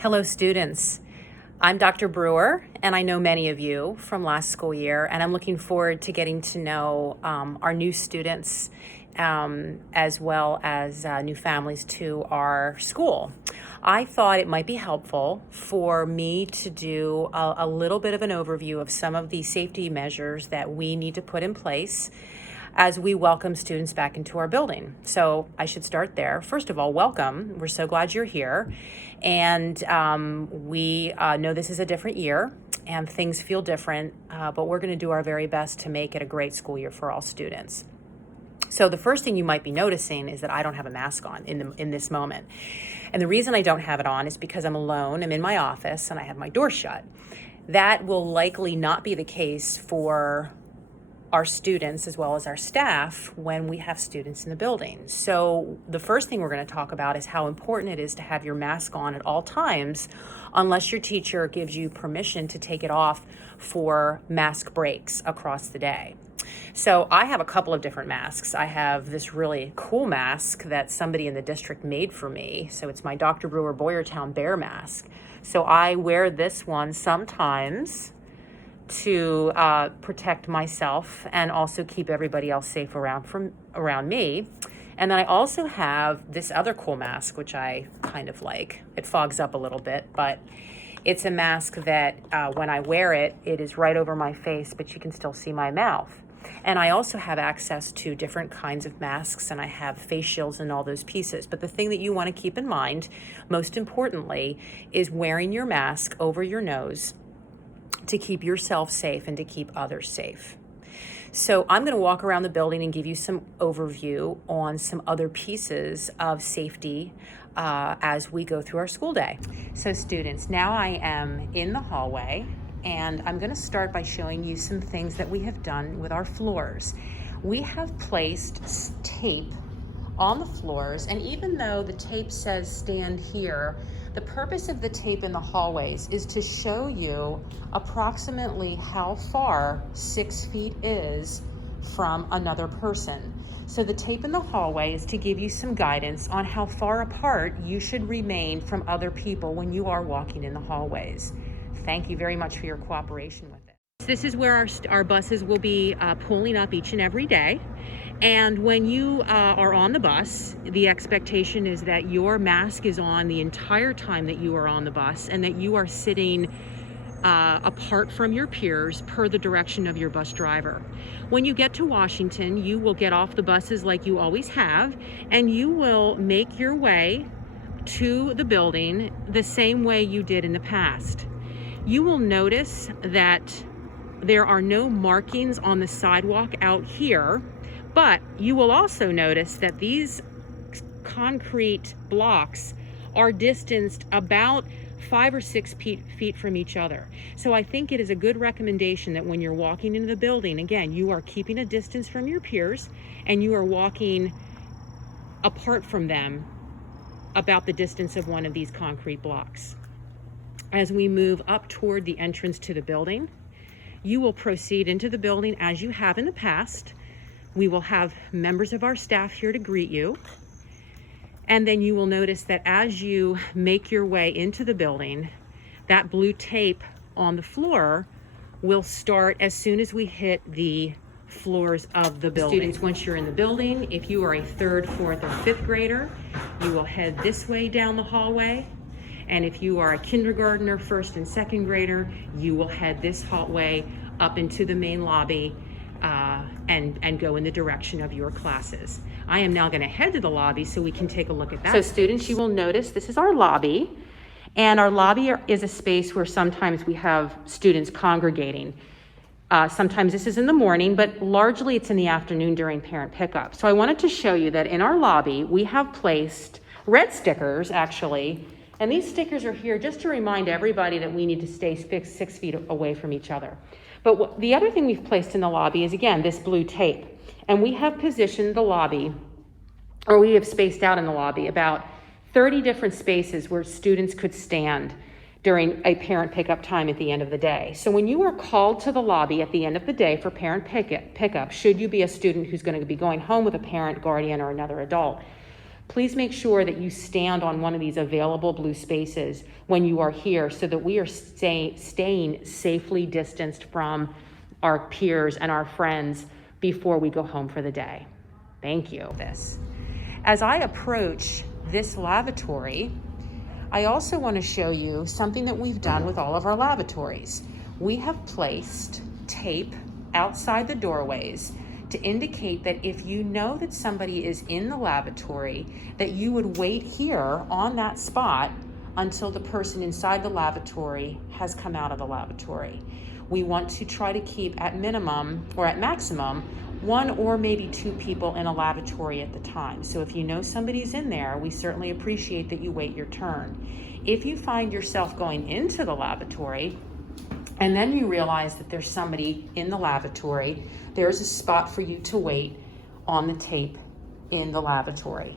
Hello, students. I'm Dr. Brewer, and I know many of you from last school year, and I'm looking forward to getting to know our new students as well as new families to our school. I thought it might be helpful for me to do a little bit of an overview of some of the safety measures that we need to put in place as we welcome students back into our building. So I should start there. First of all, welcome. We're so glad you're here. And we know this is a different year and things feel different, but we're going to do our very best to make it a great school year for all students. So the first thing you might be noticing is that I don't have a mask on in this moment. And the reason I don't have it on is because I'm alone. I'm in my office and I have my door shut. That will likely not be the case for our students as well as our staff when we have students in the building. So the first thing we're going to talk about is how important it is to have your mask on at all times, unless your teacher gives you permission to take it off for mask breaks across the day. So I have a couple of different masks. I have this really cool mask that somebody in the district made for me. So it's my Dr. Brewer Boyertown Bear mask. So I wear this one sometimes to protect myself and also keep everybody else safe around me. And then I also have this other cool mask, which I kind of like. It fogs up a little bit, but it's a mask that when I wear it, it is right over my face, but you can still see my mouth. And I also have access to different kinds of masks, and I have face shields and all those pieces. But the thing that you want to keep in mind, most importantly, is wearing your mask over your nose to keep yourself safe and to keep others safe. So I'm going to walk around the building and give you some overview on some other pieces of safety as we go through our school day. So students, now I am in the hallway, and I'm going to start by showing you some things that we have done with our floors. We have placed tape on the floors, and even though the tape says stand here, the purpose of the tape in the hallways is to show you approximately how far 6 feet is from another person. So the tape in the hallway is to give you some guidance on how far apart you should remain from other people when you are walking in the hallways. Thank you very much for your cooperation with it. This is where our buses will be pulling up each and every day. And when you are on the bus, the expectation is that your mask is on the entire time that you are on the bus, and that you are sitting apart from your peers per the direction of your bus driver. When you get to Washington, you will get off the buses like you always have, and you will make your way to the building the same way you did in the past. You will notice that there are no markings on the sidewalk out here, but you will also notice that these concrete blocks are distanced about 5 or 6 feet from each other. So I think it is a good recommendation that when you're walking into the building, again, you are keeping a distance from your peers and you are walking apart from them about the distance of one of these concrete blocks. As we move up toward the entrance to the building, you will proceed into the building as you have in the past. We will have members of our staff here to greet you. And then you will notice that as you make your way into the building, that blue tape on the floor will start as soon as we hit the floors of the building. Students, once you're in the building, if you are a 3rd, 4th, or 5th grader, you will head this way down the hallway. And if you are a kindergartner, 1st and 2nd grader, you will head this hallway up into the main lobby and go in the direction of your classes. I am now going to head to the lobby so we can take a look at that. So students, you will notice this is our lobby, and our lobby is a space where sometimes we have students congregating. Sometimes this is in the morning, but largely it's in the afternoon during parent pickup. So I wanted to show you that in our lobby, we have placed red stickers, actually, and these stickers are here just to remind everybody that we need to stay 6 feet away from each other. But the other thing we've placed in the lobby is, again, this blue tape. And we have positioned the lobby, or we have spaced out in the lobby about 30 different spaces where students could stand during a parent pickup time at the end of the day. So when you are called to the lobby at the end of the day for parent pickup, should you be a student who's going to be going home with a parent, guardian, or another adult, Please make sure that you stand on one of these available blue spaces when you are here so that we are staying safely distanced from our peers and our friends before we go home for the day. Thank you. As I approach this lavatory, I also want to show you something that we've done with all of our lavatories. We have placed tape outside the doorways to indicate that if you know that somebody is in the lavatory, that you would wait here on that spot until the person inside the lavatory has come out of the lavatory. We want to try to keep at minimum or at maximum 1 or maybe 2 people in a lavatory at the time. So if you know somebody's in there, we certainly appreciate that you wait your turn. If you find yourself going into the lavatory and then you realize that there's somebody in the lavatory, there's a spot for you to wait on the tape in the lavatory.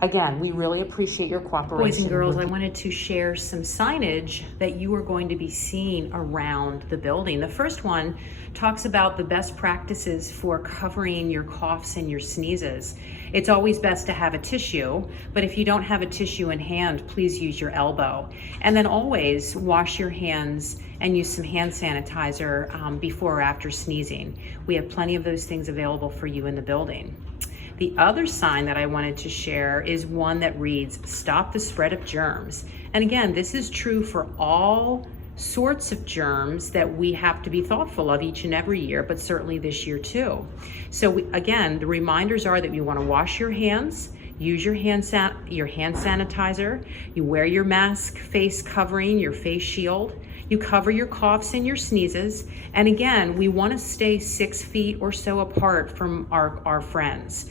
Again, we really appreciate your cooperation. Boys and girls, I wanted to share some signage that you are going to be seeing around the building. The first one talks about the best practices for covering your coughs and your sneezes. It's always best to have a tissue, but if you don't have a tissue in hand, please use your elbow. And then always wash your hands and use some hand sanitizer before or after sneezing. We have plenty of those things available for you in the building. The other sign that I wanted to share is one that reads, "Stop the spread of germs." And again, this is true for all sorts of germs that we have to be thoughtful of each and every year, but certainly this year too. So again, the reminders are that you want to wash your hands, use your hand sanitizer, you wear your mask, face covering, your face shield, you cover your coughs and your sneezes, and again, we want to stay 6 feet or so apart from our friends.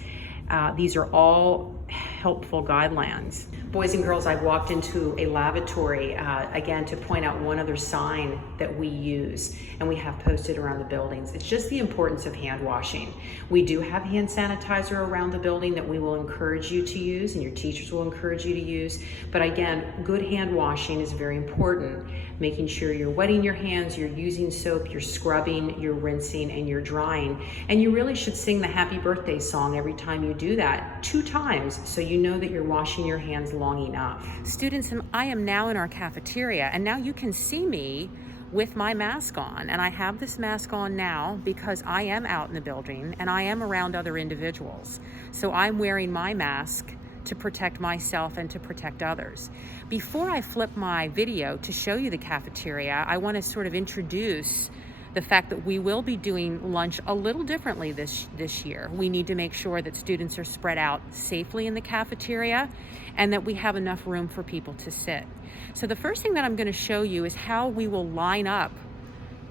These are all helpful guidelines. Boys and girls, I've walked into a lavatory, again, to point out one other sign that we use and we have posted around the buildings. It's just the importance of hand washing. We do have hand sanitizer around the building that we will encourage you to use and your teachers will encourage you to use. But again, good hand washing is very important. Making sure you're wetting your hands, you're using soap, you're scrubbing, you're rinsing, and you're drying. And you really should sing the happy birthday song every time you do that 2 times so you know that you're washing your hands long enough. Students, I am now in our cafeteria, and now you can see me with my mask on. And I have this mask on now because I am out in the building and I am around other individuals. So I'm wearing my mask to protect myself and to protect others. Before I flip my video to show you the cafeteria, I want to sort of introduce the fact that we will be doing lunch a little differently this year. We need to make sure that students are spread out safely in the cafeteria and that we have enough room for people to sit. So the first thing that I'm going to show you is how we will line up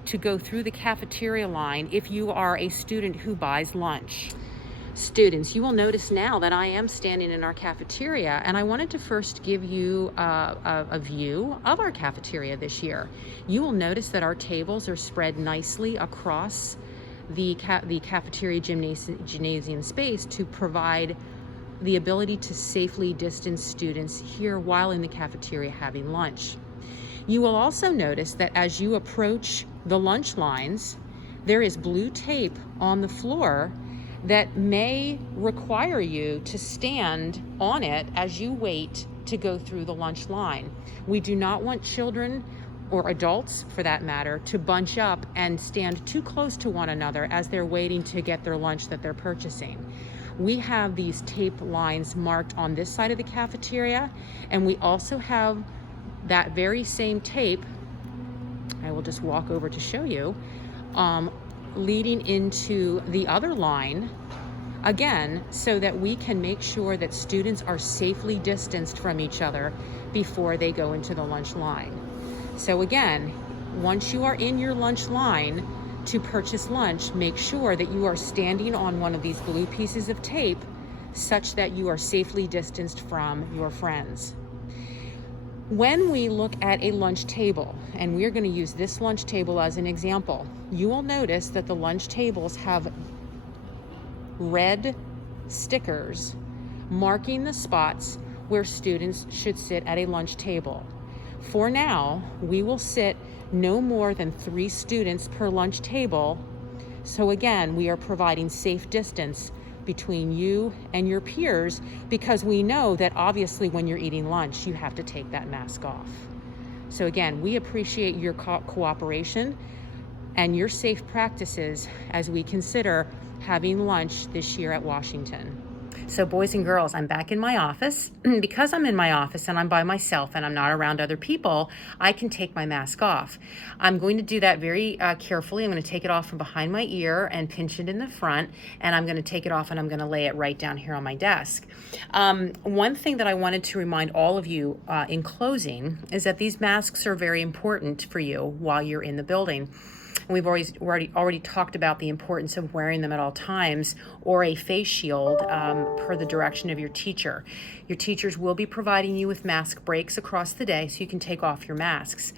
to go through the cafeteria line if you are a student who buys lunch. Students, you will notice now that I am standing in our cafeteria, and I wanted to first give you a view of our cafeteria this year. You will notice that our tables are spread nicely across the cafeteria gymnasium space to provide the ability to safely distance students here while in the cafeteria having lunch. You will also notice that as you approach the lunch lines, there is blue tape on the floor that may require you to stand on it as you wait to go through the lunch line. We do not want children or adults, for that matter, to bunch up and stand too close to one another as they're waiting to get their lunch that they're purchasing. We have these tape lines marked on this side of the cafeteria, and we also have that very same tape, I will just walk over to show you, leading into the other line, again, so that we can make sure that students are safely distanced from each other before they go into the lunch line. So again, once you are in your lunch line to purchase lunch, make sure that you are standing on one of these blue pieces of tape such that you are safely distanced from your friends. When we look at a lunch table, and we're going to use this lunch table as an example, you will notice that the lunch tables have red stickers marking the spots where students should sit at a lunch table. For now, we will sit no more than 3 students per lunch table. So again, we are providing safe distance between you and your peers, because we know that obviously when you're eating lunch, you have to take that mask off. So again, we appreciate your cooperation and your safe practices as we consider having lunch this year at Washington. So boys and girls, I'm back in my office. Because I'm in my office and I'm by myself and I'm not around other people, I can take my mask off. I'm going to do that very carefully. I'm going to take it off from behind my ear and pinch it in the front, and I'm going to take it off and I'm going to lay it right down here on my desk. One thing that I wanted to remind all of you in closing is that these masks are very important for you while you're in the building. We've already talked about the importance of wearing them at all times, or a face shield per the direction of your teacher. Your teachers will be providing you with mask breaks across the day so you can take off your masks.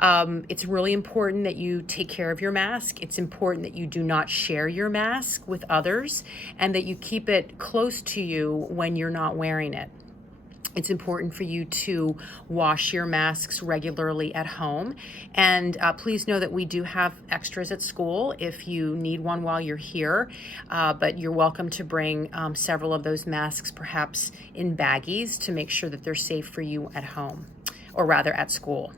It's really important that you take care of your mask. It's important that you do not share your mask with others and that you keep it close to you when you're not wearing it. It's important for you to wash your masks regularly at home. And please know that we do have extras at school if you need one while you're here. But you're welcome to bring several of those masks, perhaps in baggies, to make sure that they're safe for you at home, or rather at school.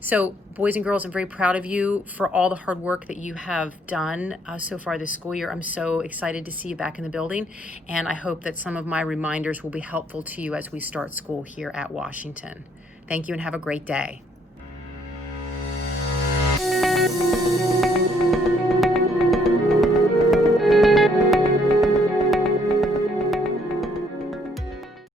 So boys and girls, I'm very proud of you for all the hard work that you have done so far this school year. I'm so excited to see you back in the building, and I hope that some of my reminders will be helpful to you as we start school here at Washington. Thank you and have a great day.